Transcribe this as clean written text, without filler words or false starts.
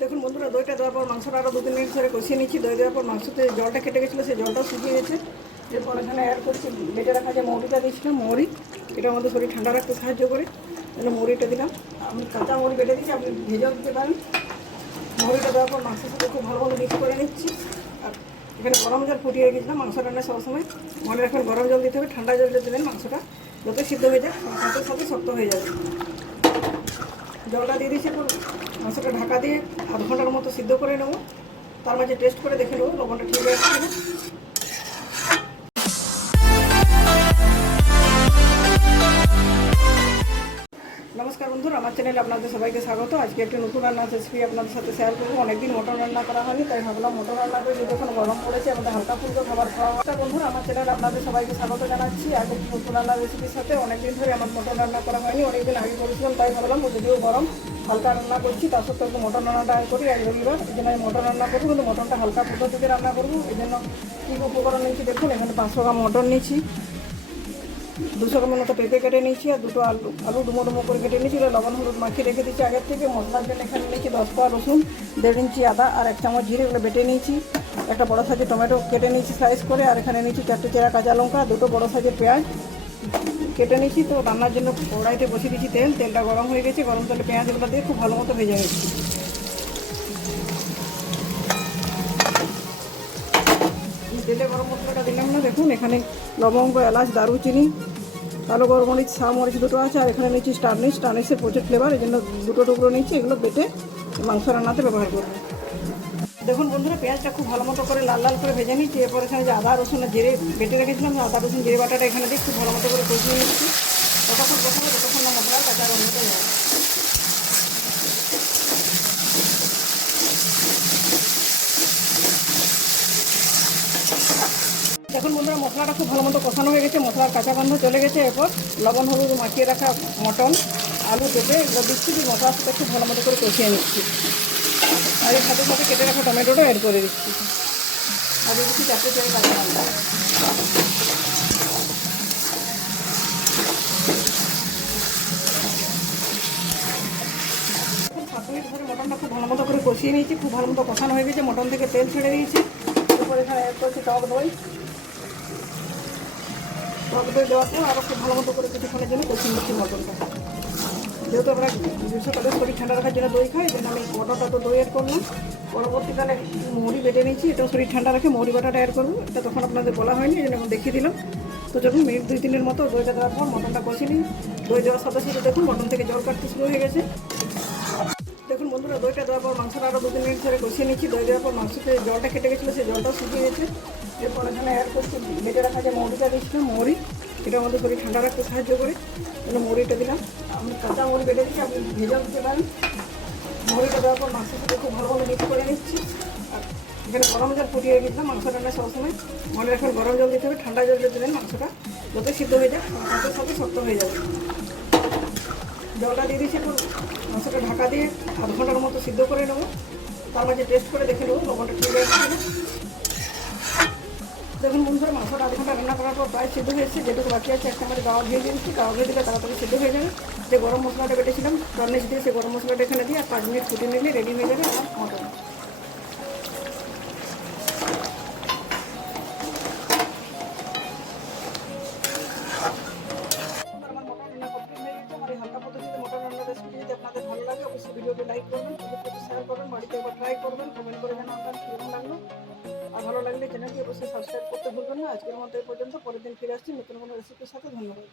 দেখুন বন্ধুরা, দইটা দেওয়ার পর মাংসটা আরও 2-3 মিনিট ধরে কষিয়ে নিচ্ছি। দই দেওয়ার পর মাংসতে জলটা কেটে গেছিলো, সেই জলটাও শুকিয়ে গেছে। এরপর এখানে অ্যাড করছি বেটে রাখা যে মৌরিটা দিয়েছিলাম, মৌরি। এটা আমাদের শরীর ঠান্ডা রাখতে সাহায্য করে, জন্য মৌরিটা দিলাম। আমি কাঁচা মৌরি বেটে দিচ্ছি, আপনি ভেজেও দিতে পারেন। মৌরিটা দেওয়ার পর মাংসের সাথে খুব ভালো মিক্স করে নিচ্ছি। আর এখানে গরম জল ফুটিয়ে রেখেছিলাম। মাংস রান্না সবসময় মনে রাখবেন গরম জল দিতে হবে, ঠান্ডা জল দেবেন। মাংসটা যত সিদ্ধ হয়ে যায় মাংসের সাথে শক্ত হয়ে যাবে। জলটা দিয়ে দিয়েছি, এখন মাংসটা ঢাকা দিয়ে আধ ঘন্টার মতো সিদ্ধ করে নেবো। তার মাঝে টেস্ট করে দেখে নেবো লবণটা ঠিক আছে কিনা। নমস্কার বন্ধুরা, আমার চ্যানেলে আপনাদের সবাইকে স্বাগত। আজকে একটি নতুন রান্নার রেসিপি আপনাদের সাথে শেয়ার করবো। অনেকদিন মটন রান্না করা হয়নি, তাই ভাবলাম মটন রান্না করে যখন গরম পড়েছে আমাদের হালকা ফুলকো খাবার খাওয়া। বন্ধুরা, আমার চ্যানেলে আপনাদের সবাইকে স্বাগত জানাচ্ছি। আজ একটি নতুন রান্নার রেসিপির সাথে। অনেকদিন ধরে আমার মটন রান্না করা হয়নি, অনেকদিন আগে করেছিলাম, তাই ভাবলাম যদিও গরম হালকা রান্না করছি, তার সত্ত্বেও একটু মটন রান্নাটা করি। এক রবিবার এই জন্য আমি মটন রান্না করবো, কিন্তু মটনটা হালকা পদ্ধতিতে রান্না করবো। এই জন্য কী উপকরণ নিয়েছি দেখুন। এখানে 500 গ্রাম মটন নিয়েছি, 200 গ্রামের মতো পেঁপে কেটে নিয়েছি, আর দুটো আলু ডুমো ডুমো করে কেটে নিয়েছি। লবণ হলুদ মাখিয়ে রেখে দিচ্ছি আগের থেকে। মশলার জন্য এখানে নিয়েছি 10 কোয়া রসুন, 1.5 ইঞ্চি আদা আর 1 চামচ জিরে, এগুলো বেটে নিয়েছি। একটা বড়ো সাইজের টমেটো কেটে নিয়েছি স্লাইস করে, আর এখানে নিয়েছি 4টে চেরা কাঁচা লঙ্কা, দুটো বড়ো সাইজের পেঁয়াজ কেটে নিয়েছি। তো রান্নার জন্য কড়াইতে বসিয়ে দিয়েছি তেলটা গরম হয়ে গেছে। গরম তেলে পেঁয়াজগুলো দিয়ে খুব ভালো মতো ভেজে নিচ্ছি। তেলে গরম মশলাটা দিলাম না, দেখুন এখানে লবঙ্গ, এলাচ, দারুচিনি, কালো গোলমরিচ, মরিচ দুটো আছে, আর এখানে নিচ্ছি স্টারনিসের প্রচুর ফ্লেভার, এই জন্য দুটো টুকরো নিচ্ছি। এগুলো বেটে মাংস রান্নাতে ব্যবহার করবো। দেখুন বন্ধুরা, পেঁয়াজটা খুব ভালো মতো করে লাল লাল করে ভেজে নিচ্ছি। এরপর এখানে যে আদা রসুন আর জিরে বেটে রেখেছিলাম, আদা রসুন জিরে বাটাটা এখানে দিয়ে খুব ভালো মতো করে কষিয়ে নিচ্ছি। ততক্ষণ কষাবো যতক্ষণ না মশলার কাঁচা গন্ধটা যায়। দেখুন বন্ধুরা, মশলাটা খুব ভালো মতো কষানো হয়ে গেছে, মশলার কাঁচা গন্ধ চলে গেছে। এরপর লবণ হলুদ মাখিয়ে রাখা মটন, আলু পেঁপে এগুলো দিচ্ছি, দিয়ে মশলার সাথে খুব ভালো মতো করে কষিয়ে নিচ্ছি। আর এর সাথে সাথে কেটে রাখা টমেটোটা অ্যাড করে দিচ্ছি। আর দিচ্ছি 4টে চেরা কাঁচা লঙ্কা। 7 মিনিট ধরে মটনটা খুব ভালো মতো করে কষিয়ে নিয়েছি। খুব ভালো মতো কষানো হয়ে গেছে, মটন থেকে তেল ছেড়ে দিয়েছি। এরপর এখানে অ্যাড করছি টক দই। টক দই দেওয়ার পর আরও খুব ভালো মতো করে কিছুক্ষণের জন্য কষিয়ে নিচ্ছি মটনটা। যেহেতু আমরা গ্রীষ্মকালে শরীর ঠান্ডা রাখার জন্য দই খাই, এই জন্য আমি মটনটা তো দই অ্যাড করলাম। পরবর্তীকালে মৌরি বেটে নিচ্ছি, এটাও শরীর ঠান্ডা রাখে, মৌরি বাটাটা অ্যাড করবো। এটা তখন আপনাদের বলা হয়নি, এই জন্য আমি দেখিয়ে দিলাম। তো চলুন মিনিট 2-3-এর মতো দইটা দেওয়ার পর মটনটা কষিয়ে নিই। দই দেওয়ার সাথে সাথে দেখুন মটন থেকে জল কাটতে শুরু হয়ে গেছে। দেখুন বন্ধুরা, দইটা দেওয়ার পর মাংসটা আরও 2-3 মিনিট ধরে কষিয়ে নিচ্ছি। দই দেওয়ার পর মাংসতে জলটা কেটে গেছিলো, সেই জলটাও শুকিয়ে গেছে। এরপর এখানে অ্যাড করছি বেটে রাখা যে মৌরিটা দিয়েছিলাম, মৌরি। এটা আমাদের শরীর ঠান্ডা রাখতে সাহায্য করে, জন্য মৌরিটা দিলাম। আমি কাঁচা মৌরি বেটে দিচ্ছি, আপনি ভেজেও দিতে পারেন। মৌরিটা দেওয়ার পর মাংসের সাথে খুব ভালো মিক্স করে নিচ্ছি। আর এখানে গরম জল ফুটিয়ে রেখেছিলাম। মাংস রান্না সবসময় মনে রাখবেন গরম জল দিতে হবে, ঠান্ডা জল দেবেন। মাংসটা যত সিদ্ধ হয়ে যায় মাংসের সাথে শক্ত হয়ে যাবে। জলটা দিয়ে দিচ্ছি, এখন মাংসটা ঢাকা দিয়ে আধ ঘন্টার মতো সিদ্ধ করে নেবো। তার মাঝে টেস্ট করে দেখে নেবো লবণটা ঠিক আছে কিনা। দেখুন বন্ধুরা, মাংসটা আধ ঘন্টা রান্না করার পর প্রায় সিদ্ধ হয়ে এসেছে। যেটুকু বাকি আছে একটা আমাদের গাওয়া ঘিয়ে দিয়েছি, গাওয়া ঘিয়ে দিলে তাড়াতাড়ি সিদ্ধ হয়ে যাবে। যে গরম মশলাটা বেটেছিলাম টর্নিশ দিয়ে, সেই গরম মশলাটা এখানে দিয়ে আর 5 মিনিট ফুটিয়ে নিলে রেডি হয়ে যাবে আমার মটন। আমার মটন রান্না কমপ্লিট হয়ে গেছে। আমার এই হালকা পদ্ধতিতে মটন রান্নার রেসিপি যদি আপনাদের ভালো লাগে, অবশ্যই ভিডিওটি লাইক করবেন, শেয়ার করবেন, বাড়িতে একবার ট্রাই করবেন, কমেন্ট করে জানাবেন আপনার কীরকম লাগলো। আর ভালো লাগলে চ্যানেলটি অবশ্যই সাবস্ক্রাইব করতে ভুলবেন না। আজকের মতো এই পর্যন্ত, পরের দিন ফিরে আসছি নতুন কোনো রেসিপির সাথে। ধন্যবাদ।